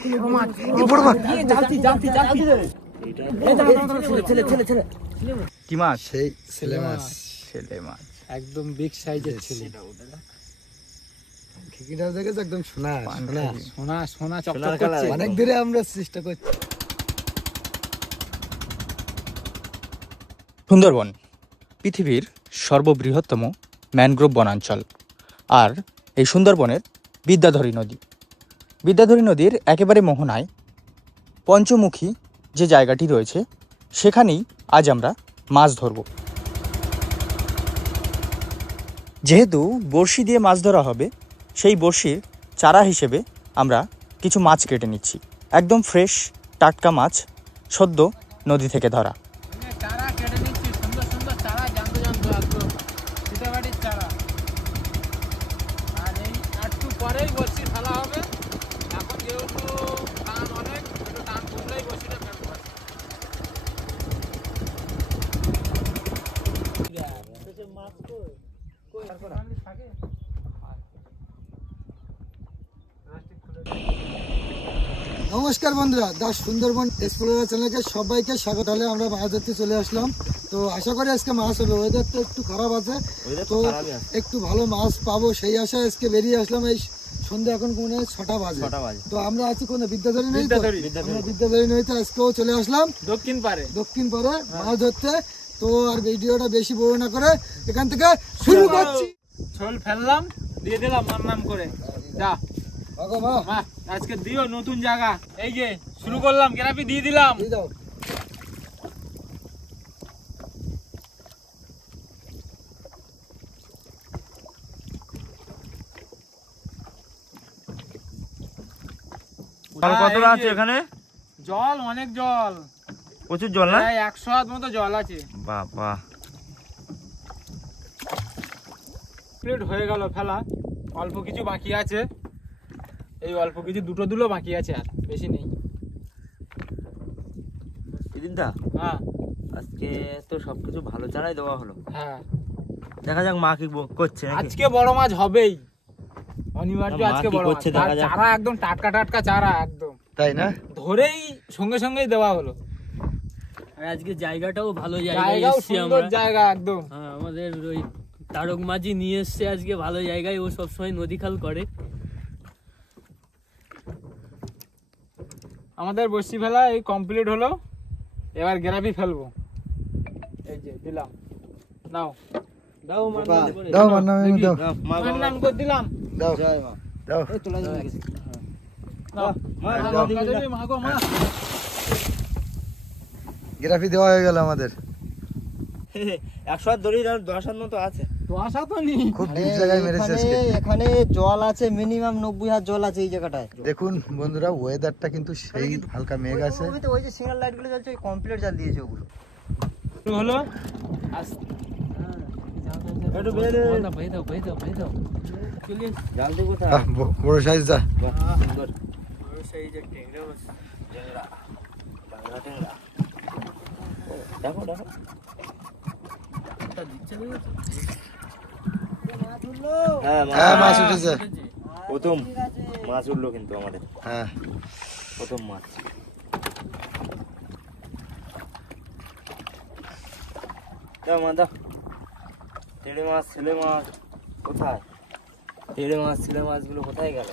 কি মাছ? সেই ছেলে মাছ, ছেলে মাছ একদম বিগ সাইজের ছেলে। খিকিটা দেখে তো একদম সোনা সোনা সোনা সোনা চকচক করছে। অনেক দূরে আমরা চেষ্টা করছি। সুন্দরবন পৃথিবীর সর্ববৃহত্তম ম্যানগ্রোভ বনাঞ্চল। আর এই সুন্দরবনের বিদ্যাধরী নদী, বিদ্যাধরী নদীর একেবারে মোহনায় পঞ্চমুখী যে জায়গাটি রয়েছে সেখানেই আজ আমরা মাছ ধরব। যেহেতু বড়শি দিয়ে মাছ ধরা হবে, সেই বড়শির চারা হিসেবে আমরা কিছু মাছ কেটে নিচ্ছি। একদম ফ্রেশ টাটকা মাছ, সদ্য নদী থেকে ধরা। নমস্কার বন্ধুরা, দা সুন্দরবন এক্সপ্লোরার চ্যানেলকে সবাইকে স্বাগত। হলে আমরা মাছ ধরতে চলে আসলাম। তো আশা করি আজকে মাছ হবে। ওয়েদার তো একটু খারাপ আছে, তো একটু ভালো মাছ পাবো সেই আশায় আজকে বেরিয়ে আসলাম। এই সন্ধ্যা এখন কোন 6টা বাজে। তো আমরা আছি কোন বিদ্যাধরী নদী, আমরা বিদ্যাধরী নদীতে আজকেও চলে আসলাম দক্ষিণ পারে মাছ ধরতে। তো আর ভিডিওটা বেশি বড় না করে এখান থেকে শুরু করছি। ছোল ফেললাম, দিয়ে দিলাম নাম করে। যা মা, আজকে দিও নতুন জায়গা। এই যে শুরু করলাম, গ্রাফি দিয়ে দিলাম। কতটা আছে এখানে? জল অনেক, জল প্রচুর জল না? 100 হাত মতো জল আছে। বাবা, প্লেট হয়ে গেল ফেলা, অল্প কিছু বাকি আছে। এই অল্প কিছু দুটো বাকি আছে, আর বেশি নেই। হ্যাঁ, আজকে তো সবকিছু ভালো চারাই দেওয়া হলো। হ্যাঁ, দেখা যাক মা কি করছে। আজকে বড় মাছ হবেই, অনিবার্য। আজকে বড় মাছ, চারা একদম টাটকা টাটকা চারা, একদম তাই না, ধরেই সঙ্গে সঙ্গেই দেওয়া হলো। আজকে জায়গাটাও ভালো, জায়গাও সুন্দর জায়গা একদম। হ্যাঁ, আমাদের ওই তারক মাঝি নিয়ে এসছে আজকে ভালো জায়গায়। ও সবসময় নদী খাল করে। আমাদের বসি ফেলা এই কমপ্লিট হলো, এবার গ্রাফি ফেলবো। এই যে দিলাম, নাও দাও দাও মার নাম করে দিলাম। দাও দাও এই তোলা হয়ে গেছে। মা গ্রাফি দেওয়া হয়ে গেল আমাদের। 100 হাত ধরি, 10 হাত মতো আছে। 10 হাত নেই, খুব ডিপ জায়গায় মেরেছে আজকে। এখানে জল আছে মিনিমাম 90 হাত জল আছে এই জায়গাটায়। দেখুন বন্ধুরা, ওয়েদারটা কিন্তু সেই হালকা মেঘ আছে। ওই যে সিগন্যাল লাইট গুলো জ্বলছে, ওই কমপ্লিট জাল দিয়েছে ওগুলো। হলো একটু বের দাও। জাল দি কোথায়? বড় সাইজ দা। সুন্দর বড় সাইজের ট্যাংরা মাছ। বাংলা ট্যাংরা। দেখো দেখো, এটা দিচ্ছে না। হ্যাঁ, মাছ উঠেছে। প্রথম মাছ উঠলো কিন্তু আমাদের। হ্যাঁ, প্রথম মাছ। দাও মা, দাও। তেড়ে মাছ, ছেলে মাছ কোথায়? তেড়ে মাছ, ছেলে মাছগুলো কোথায় গেল?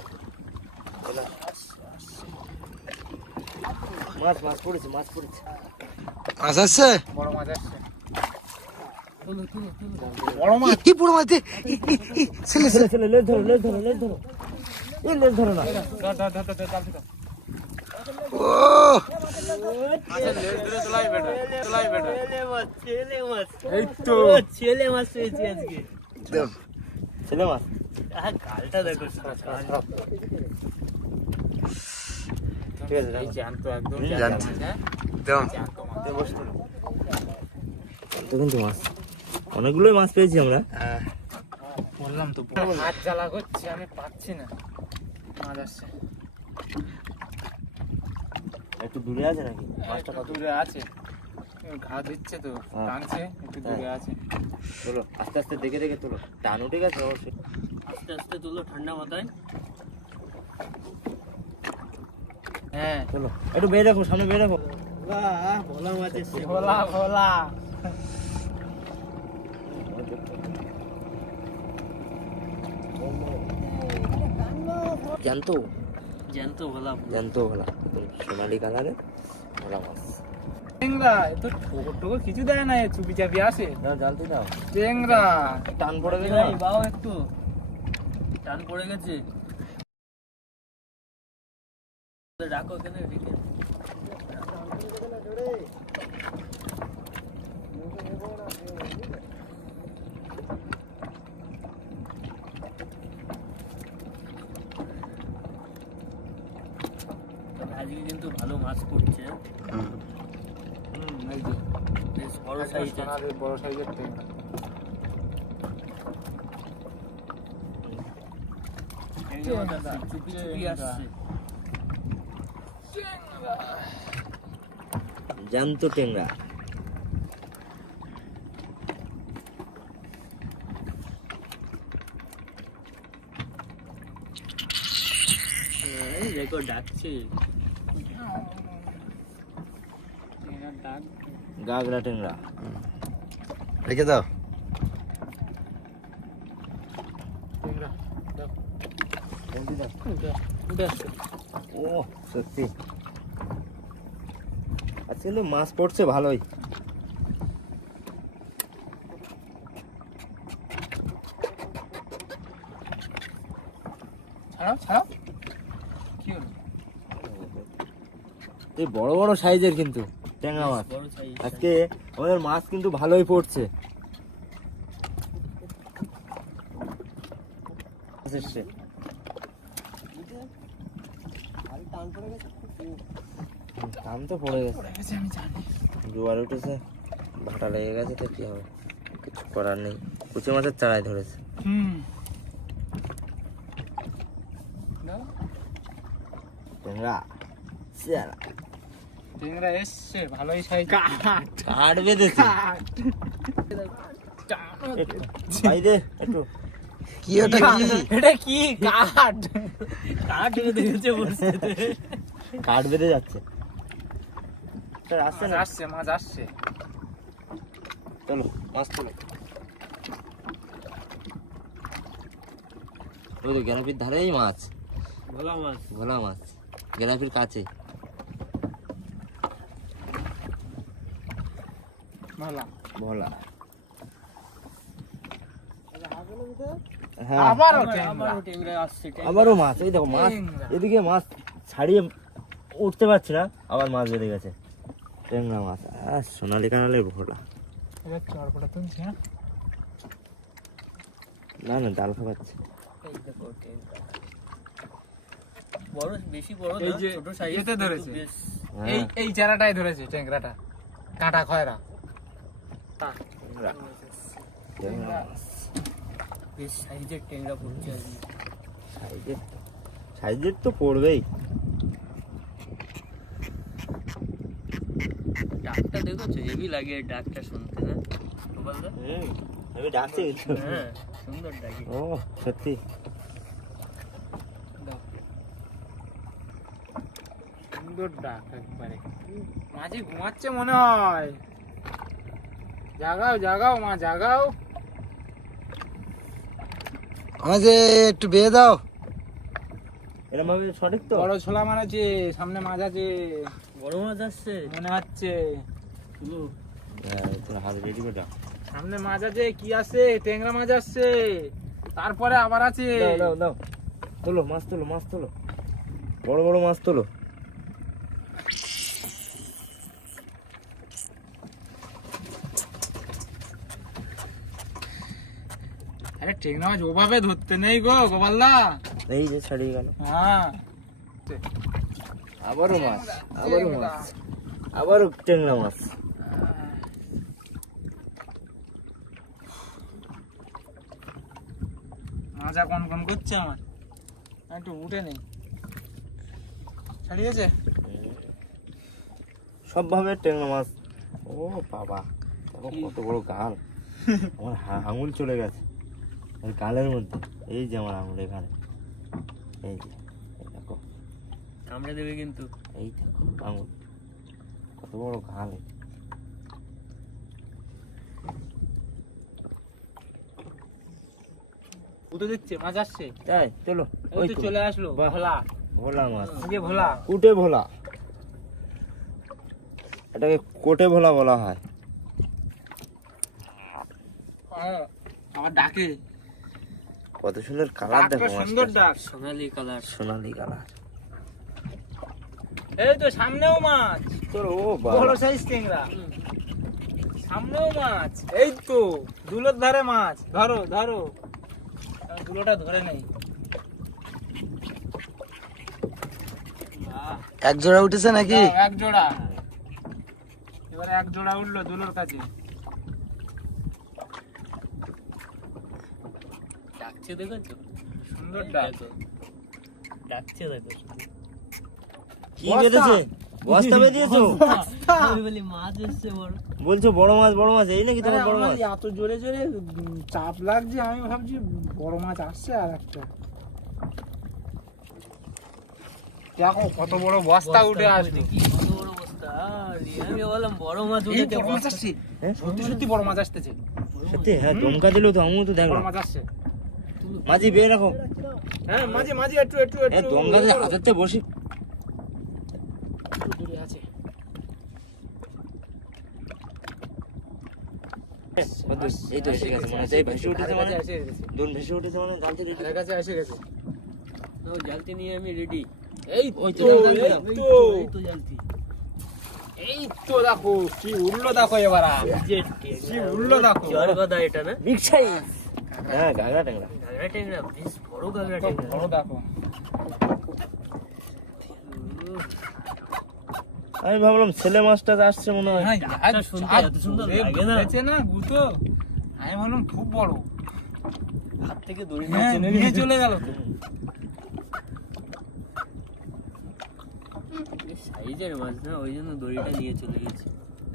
মাছ মাছ পড়েছে, মাছ পড়েছে। মাছ আসছে, বড় মাছ আসছে। বড় মাছ। কি বড় মাছ? ছেলে ছেলে ছেলে লেজ ধরো, লেজ ধরো, লেজ ধরো। এই লেজ ধরো না। ও আচ্ছা, লেজ ধরে তোলাই বেটার। ছেলে মাছ এই তো ছেলে মাছ পেয়েছি আজকে। দাও। ছেলে মাছ। গালটা দেখো। ঠিক আছে, এই জ্যান্ত, একদম জ্যান্ত। জ্যান্ত মাছ। হ্যাঁ, দাও। জ্যান্ত মাছ। তো কিন্তু মাছ অনেকগুলোই মাছ পেয়েছি আমরা। বললাম তো, হাত জ্বালা করছে, আমি পাচ্ছি না। মাছ আসছে, একটু দূরে আছে নাকি মাছটা? একটু দূরে আছে, ঘা দিচ্ছে তো, টানছে, একটু দূরে আছে। চলো আস্তে আস্তে দেখে দেখে তোলো। টান উঠে গেছে অবশ্যই। আস্তে আস্তে তুলো ঠান্ডা মাথায়। হ্যাঁ চলো একটু বের রাখো, সামনে বের রাখো। বাহ, ভোলা মাছ এসছে। ভোলা ভোলা জানতো জ্যান্ত ভোলা। জানতো ভোলা, সোনালি কালারে ভোলা মাছ। টেংরা এ তো ঠোকর টোকর কিছু দেয় না, এ চুপি চাপি আসে। দাও জানতো দাও, টেংরা টান পড়ে গেছে। এই বাও একটু টান পড়ে গেছে। রাখো এখানে রেখে। আজকে কিন্তু ভালো মাছ পড়ছে, এই যে বেশ বড় সাইজ আছে। সোনালি বড় সাইজের টেংরা। চুপি চুপি আসছে। জানতো টেংরা। দেখো ডাকছে। টেংরার ডাক। গাগরা টেংরা রেখে দাও। টেংরা দাও। উঠে আসছে। ও সত্যি আজকে কিন্তু মাছ পড়ছে ভালোই। ছাড়াও ছাড়াও। কি হলো? এই বড় বড় সাইজের কিন্তু ট্যাংরা মাছ বড় সাইজ। আজকে আমাদের মাছ কিন্তু ভালোই পড়ছে। টান তো পড়ে গেছে, পড়ে গেছে আমি জানি। জোয়ার উঠেছে, ভাটা লেগে গেছে, তো কি হবে, কিছু করার নেই। কুচি মাছের চারাই ধরেছে। দাও। ট্যাংরা শিয়ালা। টেংরা এসছে ভালোই সাইজ। কাট কাঠ বেঁধেছে। ভাই দে একটু। কি ওটা কি? এটা কি কাট? কাঠ বেঁধে গেছে বসে। কাঠ বেঁধে যাচ্ছে। স্যার আসছে মাছ না? আসছে, মাছ আসছে। চলো মাছ তোলো। ওই তো গ্যারাপির ধারেই মাছ, ভোলা মাছ। ভোলা মাছ গ্যারাপির কাছে। ভালো। ভোলা হ্যাঁ, আবারও টেংরা। আবারও টেংরা আসছে। আবারও মাছ। এই দেখো মাছ, টেংরা। এদিকে মাছ ছাড়িয়ে উঠতে পারছি না, আবার মাছ বেঁধে গেছে। ট্যাংরা মাছ আর সোনালি কানালের ভোলা। এটা চড়পটা তুলছি। হ্যাঁ না না, ডাল খাওয়াচ্ছে। এই দেখো টেংরা। বড়, বেশি বড় এই না, যে ছোট সাইজ। এতে ধরেছে। বেশ এই হ্যাঁ, এই চারাটাই ধরেছে টেংরাটা, কাঁটা খয়রা। ট্যাংরা, ট্যাংরা মাছ। বেশ সাইজের টেংরা পড়ছে আজকে। সাইজের, সাইজের তো পড়বেই। ডাকটা দেখেছো, হেভি লাগে ডাকটা শুনতে, না গোপালদা? আমি ডাকছি কিন্তু। হ্যাঁ, সুন্দর ডাকে। ও সত্যি দাও। সুন্দর ডাক একবারে। মাঝি ঘুমাচ্ছে মনে হয়। জাগাও জাগাও মা, জাগাও। আমাকে একটু বেয়ে দাও। এরকম ভাবে সঠিক তো। বড় ছোলা মারাচ্ছে, সামনে মাছ আছে বড় মাছ আসছে। মনে হচ্ছে। তুলো। হ্যাঁ, তোর হাতে রেডি করে দাও। সামনে মাছ আছে, কি আছে? টেংরা মাছ আসছে, তারপরে আবার আছে। দাও দাও দাও, তোলো মাছ, তোলো মাছ, তোলো বড় বড় মাছ তোলো। আরে টেংরা মাছ ওভাবে ধরতে নেই গো গোপালদা। এই যে ছাড়িয়ে গেল। হ্যাঁ আবারও মাছ, আবারও মাছ, আবারও ট্যাংরা মাছ। মাজা কন কন করছে আমার, একটু উঠে নেই। ছাড়িয়েছে সব ভাবে ট্যাংরা মাছ। ও বাবা, দেখো কত বড় গাল। আমার আঙুল চলে গেছে ওই গালের মধ্যে। এই যে আমার আঙুল এখানে, এই যে এই দেখো। কামড়ে দেবে কিন্তু। এই দেখো আঙুল কত বড় ঘাল। উঠে দিচ্ছে, মাছ আসছে। তাই চলো, ওই তো চলে আসলো বাহ। ভোলা, ভোলা মাছ, এই যে ভোলা। কুটে ভোলা, এটাকে কোটে ভোলা বলা হয়। আমার ডাকে, কত সুন্দর কালার দেখো ডাকটা সুন্দর মাছটার। ডাক। সোনালি কালার। সোনালি কালার। এই তো সামনেও মাছ, তোর ও বড় বাবা, সাইজ ট্যাংরা। সামনেও মাছ, এই তো দুলোর ধারে মাছ। ধরো ধরো, আমি দুলোটা ধরে নেই। এক জোড়া উঠেছে নাকি? দাও, এক জোড়া। এবারে এক জোড়া উঠলো দুলোর কাছে। ডাকছে দেখেছো? সুন্দর ডাক। দেখো, ডাকছে দেখো শুধু। কি বেঁধেছে? বস্তা বেঁধেছো? আমি বলি মাছ এসছে বড়। বলছো বড় মাছ, বড় মাছ, এই নাকি তোমার আরে বড় আমার মাছ? এত জোরে জোরে চাপ লাগছে, আমি ভাবছি বড় মাছ আসছে। আর একটা দেখো কত বড় বস্তা উঠে আসলো। কি কত বড় বস্তা! আরে, আমি বললাম বড় মাছ এই উঠেছে, বড় মাছ বস্তা। আসছে, হ্যাঁ? সত্যি সত্যি বড় মাছ আসতেছে। সত্যি? হ্যাঁ, দমকা দিলো তো, আমিও তো বড় দেখলাম। মাছ আসছে। মাঝি বেয়ে রাখো। হ্যাঁ মাঝে মাঝে একটু একটু এই একটু দমকা দিয়ে হাজারতে বসি। দূরে আছে। এই তো এসে গেছে মনে হচ্ছে, এই ভেসে উঠেছে মানে, এসে গেছে, দোন ভেসে উঠেছে মানে জাল থেকে। ধারে কাছে এসে গেছে। নাও, জালতি নিয়ে আমি রেডি। এই ওই তো তো, এই তো এই তো জালতি। এই তো দেখো কি উঠলো, দেখো এবার কি উঠলো দেখো। জ্বর কথা এটা না? Big size. হ্যাঁ, গাগরা ট্যাংরা। গাগরা ট্যাংরা, বেশ বড় গাগরা ট্যাংরা। বড় দেখো। আমি ভাবলাম ছেলে মাছটা আসছে মনে হয়। হ্যাঁ, ডাকটা শুনতে এত সুন্দর লাগে না? হয়েছে না গুতো, আমি ভাবলাম খুব বড়। হাত থেকে দড়ি হ্যাঁ, নিয়ে নিয়ে চলে গেল তো। সাইজের মাছ না, ওই জন্য দড়িটা নিয়ে চলে গেছে।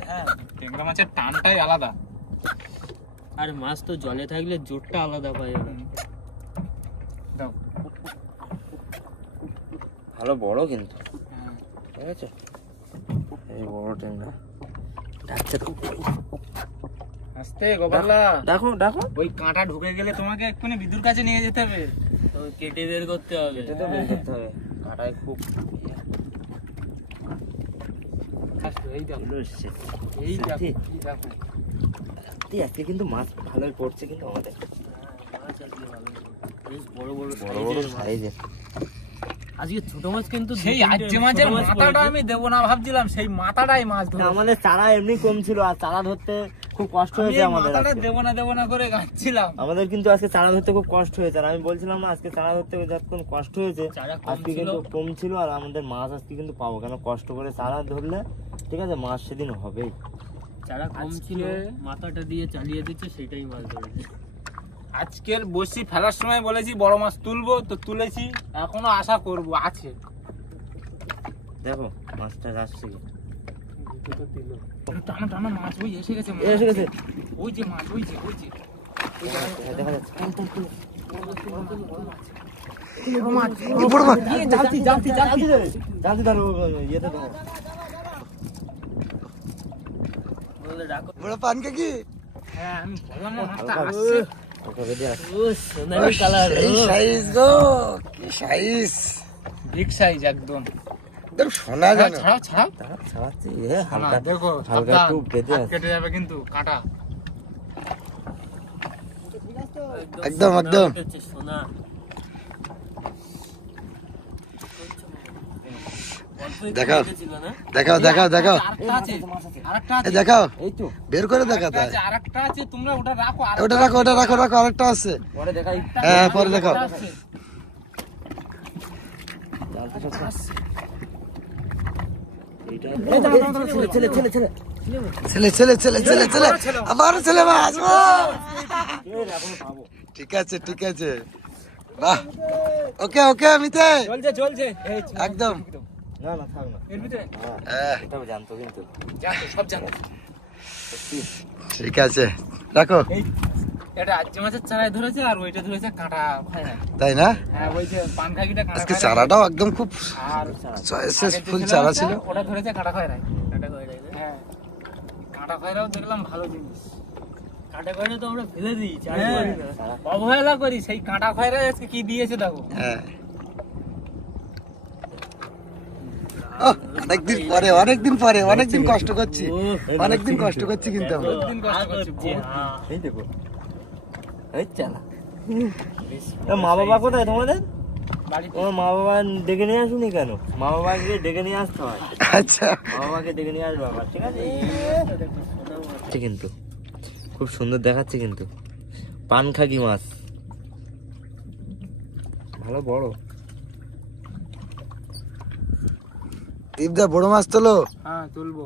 হ্যাঁ, ট্যাংরা মাছের টানটাই আলাদা। আর মাছ তো জলে থাকলে জোরটা আলাদা পায় ওরা। দাও। ভালো বড় কিন্তু, হ্যাঁ। ঠিক আছে? এই বড় ট্যাংরা ডাকছে তো। আস্তে গোপাল্লা, দেখো দেখো, ওই কাঁটা ঢুকে গেলে তোমাকে এক্ষুনি বিদ্যুৎ কাছে নিয়ে যেতে হবে। তো কেটে বের করতে হবে। এটা তো বের করতে হবে, কাটায় খুব এই দেখো, চলে এসছে। এই দেখো, সত্যি? এই দেখো। আজকে কিন্তু মাছ ভালোই পড়ছে কিন্তু আমাদের, মাছ আজকে ভালো। বেশ বড় বড় বড় বড় সাইজের মাছ। সাইজের। আজকে ছোট মাছ কিন্তু সেই দু-তিনটে আজ্যে মাছের ছোট মাছ মাথাটা পড়েছে। আমি দেবো না ভাবছিলাম, সেই মাথাটাই মাছ ধরে। আমাদের চারা এমনি কম ছিল, আর চারা ধরতে খুব কষ্ট আমি হয়েছে এই আমাদের মাথাটা আজকে। দেবো না করে গাচ্ছিলাম। আমাদের কিন্তু আজকে চারা ধরতে খুব কষ্ট হয়েছে, আর আমি বলছিলাম না আজকে চারা ধরতে যতক্ষণ কষ্ট হয়েছে, চারা কম আজকে ছিল। কিন্তু কম ছিল। আর আমাদের মাছ আজকে কিন্তু পাবো, কেন কষ্ট করে চারা ধরলে ঠিক আছে, মাছ সেদিন হবেই। চারা কম আজকে- ছিল, মাথাটা দিয়ে চালিয়ে দিচ্ছে, সেটাই মাছ ধরেছে। আজকের বসি ফেলার সময় বলেছি বড় মাছ তুলবো, তো তুলেছি, এখনো আশা করব আছে। দেখো মাছটা আসছে কি? টানো টানো মাছ, ওই এসে গেছে মাছ। এসে গেছে। ওই যে মাছ, ওই যে ওই যে ওই যে হ্যাঁ, দেখা যাচ্ছে। বড় মাছ, এই বড় মাছ। এই জালতি জালতি জালতি। জানতে ধরো, ইয়েতে ধরো। বলে ডাকো। বড় পান কে কি? হ্যাঁ, আমি বললাম না মাছটা হালকা আসছে। হালকা বেঁধে আসছে। ও সোনালি কালার। এই সাইজ গো, কি সাইজ! বিগ সাইজ একদম। একদম সোনা হ্যাঁ, জানো। ছাড়াও ছাড়াও। ছাড়াচ্ছি, হালকা হালকা দেখো, হালকা সাবধান, একটু বেঁধে হাত আছে। কেটে যাবে কিন্তু কাঁটা। একদম, সোনা একদম। উঠেছে, সোনা। অল্প একটু দেখাও। উঠেছিল না? দেখাও দেখাও দেখাও, আরেকটা আছে, আরেকটা আছে, এই দেখাও, এই তো বের করে দেখাতে আরেকটা আছে, আরেকটা আছে, তোমরা ওটা রাখো। ওটা রাখো, ওটা রাখো, রাখো, আরেকটা আছে। পরে দেখাই। হ্যাঁ, পরে দেখাও। আরেকটা আছে। জালটা সব এইটা ছেলে ছেলে ছেলে ছেলে ছেলে, আবার ছেলে মাছ। ও! এখনো পাবো। ঠিক আছে ঠিক আছে, বাহ, ওকে ওকে, আমিতে চলছে চলছে, এই একদম। না না, থাক না। এর ভিতরে হ্যাঁ, এটাও জানতো কিন্তু। জানো, সব জানো। ঠিক আছে, রাখো। এই এটা আজ্জি মাছের চারায় ধরেছে আর ওইটা ধরেছে কাঁটা খয়রা। তাই না? হ্যাঁ ওই যে পানখাকিটা কাঁটা আজকে খয়রা। চারাটাও একদম খুব আর চয়েসেস আগের যে ফুল ছিল চারা একটা, ছিল। ওটা ধরেছে কাঁটা খয়রায়। কাটা কয়রা হ্যাঁ কাঁটা খয়রাও দেখলাম ভালো জিনিস। কাটা কয়রা তো আমরা ফেলে দিই চাষ হ্যাঁ, করি না। অবহেলা করি, সেই কাঁটা খয়রায় আজকে কি দিয়েছে দেখো। হ্যাঁ অনেকদিন পরে অনেকদিন কষ্ট করছি, অনেকদিন কষ্ট করছি কিন্তু আমরা। দিন কষ্ট করছি, বহুত। হ্যাঁ। এই দেখো এই চালা মা বাবা কোথায় তোমাদের? বাড়িতে তোমার মা বাবা ডেকে নিয়ে আসুনি কেন? মা বাবাকে ডেকে নিয়ে আসতে হয়, আচ্ছা মা বাবাকে ডেকে নিয়ে আসবে আবার, ঠিক আছে? কিন্তু খুব সুন্দর দেখাচ্ছে কিন্তু পানখাকি মাছ, ভালো বড়। দীপদা বড় মাছ তোলো। হ্যাঁ তুলবো,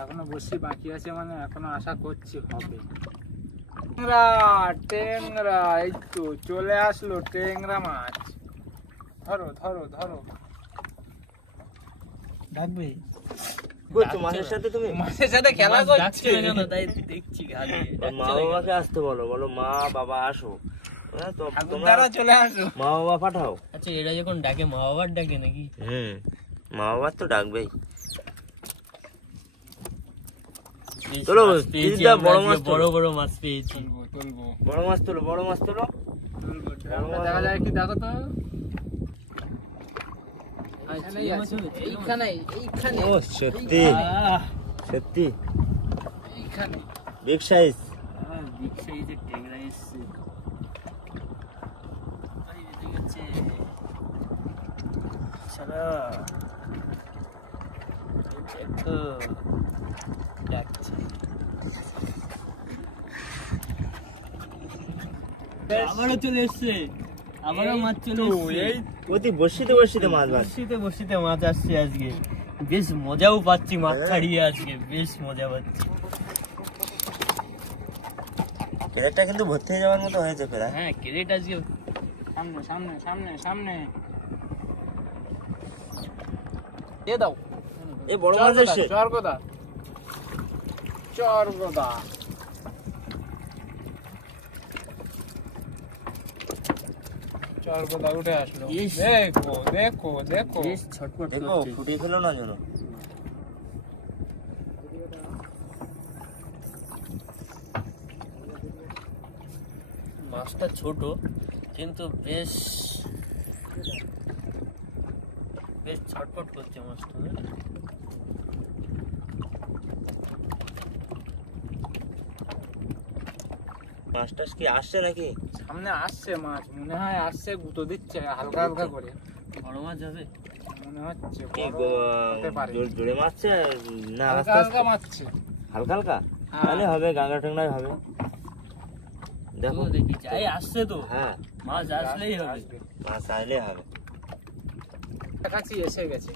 এখনো বসি বাকি আছে, মানে এখনো আশা করছি হবে। ট্যাংরা ট্যাংরা, এই তো চলে আসলো ট্যাংরা মাছ। ধরো ধরো ধরো। ডাকবে করছো মাছের সাথে তুমি? মাছের সাথে খেলা মাছ ডাকছে করছে না কেন তাই দেখছি ঘাটে। ওর মা বাবাকে আসতে বলো, বলো মা বাবা আসো, হ্যাঁ, তো তোমরা ঠাকুরদারা চলে আসো। মা বাবা পাঠাও। আচ্ছা এরা যখন ডাকে মা বাবার ডাকে নাকি? মা বাবার তো ডাকবেই। বেশ চলো, মাছ পেয়েছি দিদিটা আমরা বড় আজকে, মাছ তোলো। বড় বড় মাছ পেয়েছি। তুলবো তুলবো বড় মাছ তোলো, বড় মাছ তোলো। তুলবো। ট্যাংরা দেখা যায় কি দেখো তো। এইখানেই আছে, এইখানে এইখানে ও সত্যি আহ, সত্যি এইখানে। Big size. বিগ সাইজের ট্যাংরা এসছে। আরে এদিকে গেছে। শালা। দেখো, ডাকছে। আবারও চলে এসছে, আবারও মাছ চলে এসছে। এই প্রতি বসিতে বসিতে মাছ মাছ। বসিতে বসিতে মাছ আসছে আজকে, বেশ মজাও পাচ্ছি মাছ ছাড়িয়ে, আজকে বেশ মজা পাচ্ছি। ক্যারেটটা কিন্তু ভর্তি হয়ে যাওয়ার মতো হয়েছে প্রায়। হ্যাঁ ক্রেট আজকে সামনে সামনে সামনে সামনে দিয়ে দাও। এই বড় মাছ এসছে। চরগোদা চরগোদা। চরগোদা উঠে আসলো। ইস। দেখো দেখো দেখো। বেশ ছটফট দেখো করছে। ফুটিয়ে খেলো না যেন। মাছটা ছোট কিন্তু বেশ বেশ ছটফট করছে মাছটা। মাছ টাছ কি আসছে নাকি? সামনে আসছে মাছ, মনে হয় আসছে, গুঁতো দিচ্ছে হালকা হালকা করে। বড় মাছ হবে। মনে হচ্ছে কি বড় হতে পারে। জোরে মারছে না হালকা আস্তে হালকা আস্তে? মারছে। হালকা হালকা হ্যাঁ। তাহলে হবে, গাঙ্গা টাঙ্গাই হবে। দেখো দেখো দেখি যাই আসছে তো, হ্যাঁ মাছ আসলেই হবে। আসবে। মাছ আইলে হবে। কাছাকাছি এসে গেছে,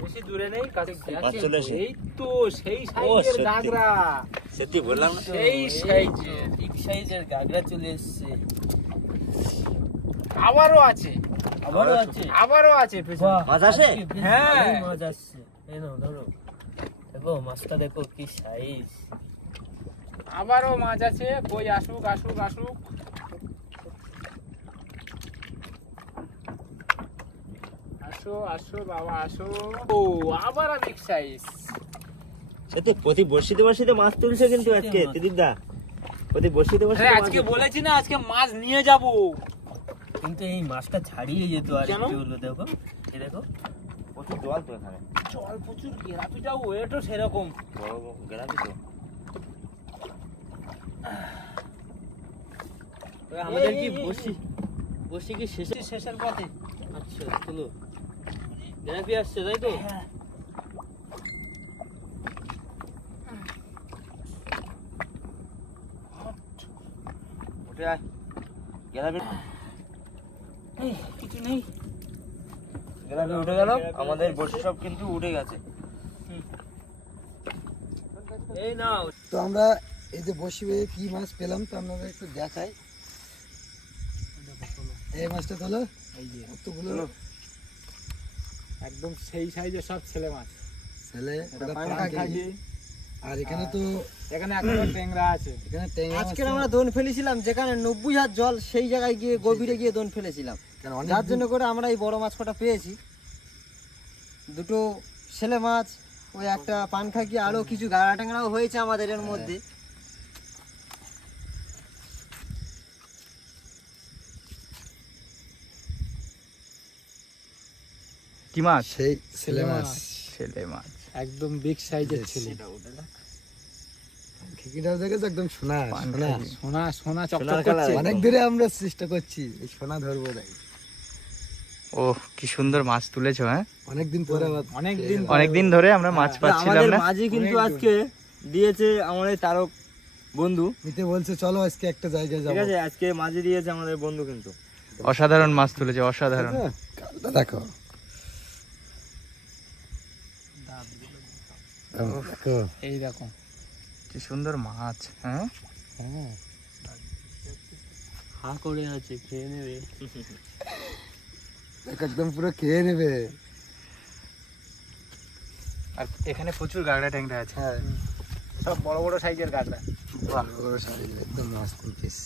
বেশি দূরে নেই, কাছে মাছ চলে এসে। এই তো সেই সাইজের সত্যি। গাগরা, সত্যি বললাম না? সেই সাইজের। বিগ সাইজের গাগরা চলে এসছে। আবারও আছে, আবারও আছে। আবারও আছে পেছনে। বাহ, মাছ আসে? আজকে বেশ হ্যাঁ। ভালোই মাছ আসছে। এই নাও ধরো, দেখো মাছটা দেখো কি সাইজ। আবারও মাছ আছে, কই আসুক আসুক আসুক। আসো আসো বাবা আসো। ও আবার বিগ সাইজ। সত্যি প্রতি বসিতে বসিতে মাছ তুলছে কিন্তু আজকে মাছ। দিদিদা, প্রতি বসিতে বসিতে আরে মাছ আজকে তুলছে। বলেছি না আজকে মাছ নিয়ে যাব। কিন্তু এই মাছটা ছাড়িয়ে যেত আর কেন? একটু হলো, দেখো এই দেখো। প্রচুর জল তো এখানে, জল প্রচুর, গেরাপিটাও ওয়েটও সেরকম। বড় বড় গেরাপি তো। তবে আমাদের এই, কি এই, এই, বসি বসি কি শেষে? শেষের পথে। আচ্ছা চলো, গ্রাফি আসছে তাই তো? উঠে আয় গেরাপি, কিছু নেই। গেরাপি উঠে গেল, আমাদের বসি সব কিন্তু উঠে গেছে। এই নাও। তো আমরা এই যে বসিবে কি মাছ পেলাম তো আপনাদের একটু দেখাই। এই মাছটা তোলো, এই যে কতগুলো একদম সেই সাইজের সব ছেলে মাছ। ছেলে, এটা ওটা পাঙ্খা পাঙ্খাকি। খাকি। আর এখানে তো এখানে এখনো ট্যাংরা আছে। এখানে ট্যাংরা মাছ আজকে আমরা দোন ফেলেছিলাম যেখানে 90 হাত জল, সেই জায়গায় গিয়ে গভীরে গিয়ে দোন ফেলেছিলাম, কেন অনেক যার জন্য করে আমরা এই বড় মাছ কটা পেয়েছি। দুটো ছেলে মাছ, ওই একটা পানখাকি, আরো কিছু গাড়া ট্যাংরাও হয়েছে আমাদের এর মধ্যে। কি মাছ? সেই ছেলে মাছ। ছেলে মাছ। একদম বিগ সাইজের ছেলে। খিকিটাও দেখেছো একদম সোনা সোনা। সোনা সোনা চকচক সোনার কালার। করছে। অনেক দূরে আমরা চেষ্টা করছি এই সোনা ধরবো তাই। ও কি সুন্দর মাছ তুলেছো, হ্যাঁ? অনেকদিন পরে আবার অনেকদিন অনেকদিন ধরে আমরা মাছ পাচ্ছিলাম আমাদের না। মাঝি কিন্তু আজকে দিয়েছে আমাদের তারক বন্ধু, নিতে বলছে চলো আজকে একটা জায়গায় ঠিক যাবো। আছে? আজকে মাঝি দিয়েছে আমাদের বন্ধু কিন্তু। অসাধারণ মাছ তুলেছে, অসাধারণ। কালটা দেখো। দেখো। এই দেখো। কি সুন্দর মাছ, হ্যাঁ? হা করে আছে, খেয়ে নেবে। দেখো, একদম পুরো খেয়ে নেবে। আর এখানে প্রচুর গাগড়া ট্যাংরা আছে। হ্যাঁ সব বড় বড় সাইজের গাড়া। বাহ, ওর সাইজ একদম মাছ পিস।